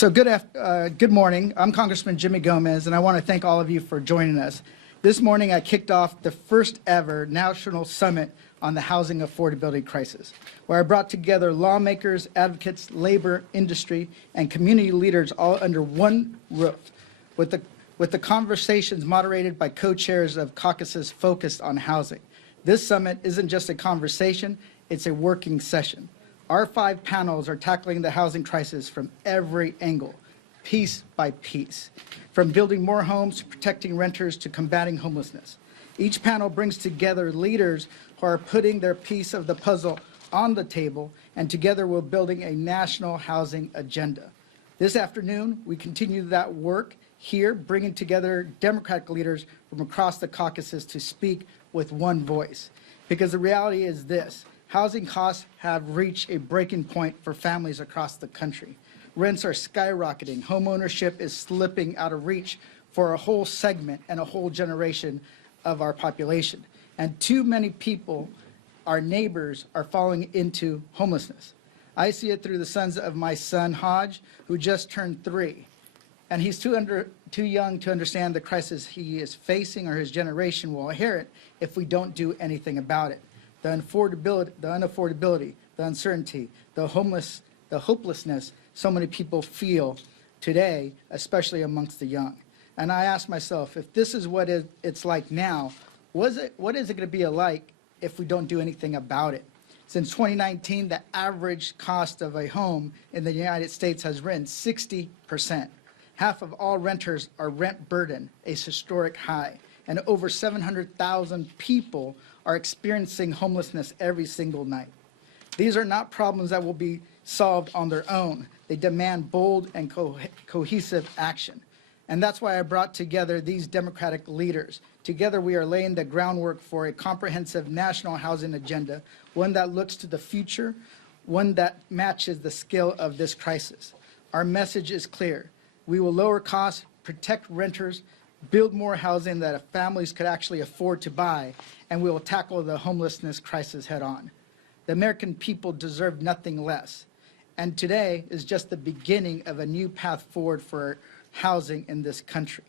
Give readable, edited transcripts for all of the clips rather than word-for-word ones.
Good morning. I'm Congressman Jimmy Gomez, and I want to thank all of you for joining us. This morning, I kicked off the first ever National Summit on the housing affordability crisis, where I brought together lawmakers, advocates, labor, industry, and community leaders all under one roof, with the conversations moderated by co-chairs of caucuses focused on housing. This summit isn't just a conversation, it's a working session. Our 5 panels are tackling the housing crisis from every angle, piece by piece, from building more homes to protecting renters to combating homelessness. Each panel brings together leaders who are putting their piece of the puzzle on the table, and together we're building a national housing agenda. This afternoon, we continue that work here, bringing together Democratic leaders from across the caucuses to speak with one voice. Because the reality is this: housing costs have reached a breaking point for families across the country. Rents are skyrocketing. Home ownership is slipping out of reach for a whole segment and a whole generation of our population. And too many people, our neighbors, are falling into homelessness. I see it through the sons of my son, Hodge, who just turned 3. And he's too young to understand the crisis he is facing or his generation will inherit if we don't do anything about it. The unaffordability, the uncertainty, the hopelessness so many people feel today, especially amongst the young. And I ask myself, if this is what it's like now, what is it going to be like if we don't do anything about it? Since 2019, the average cost of a home in the United States has risen 60%. Half of all renters are rent burdened, a historic high, and over 700,000 people are experiencing homelessness every single night. These are not problems that will be solved on their own. They demand bold and cohesive action. And that's why I brought together these Democratic leaders. Together we are laying the groundwork for a comprehensive national housing agenda, one that looks to the future, one that matches the scale of this crisis. Our message is clear. We will lower costs, protect renters, build more housing that families could actually afford to buy, and we will tackle the homelessness crisis head on. The American people deserve nothing less. And today is just the beginning of a new path forward for housing in this country.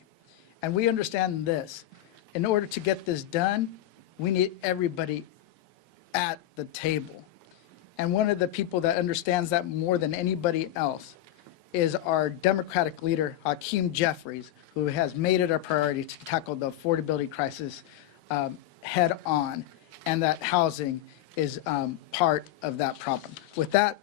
And we understand this. In order to get this done, we need everybody at the table. And one of the people that understands that more than anybody else is our Democratic leader, Hakeem Jeffries, who has made it a priority to tackle the affordability crisis head on, and that housing is part of that problem. With that,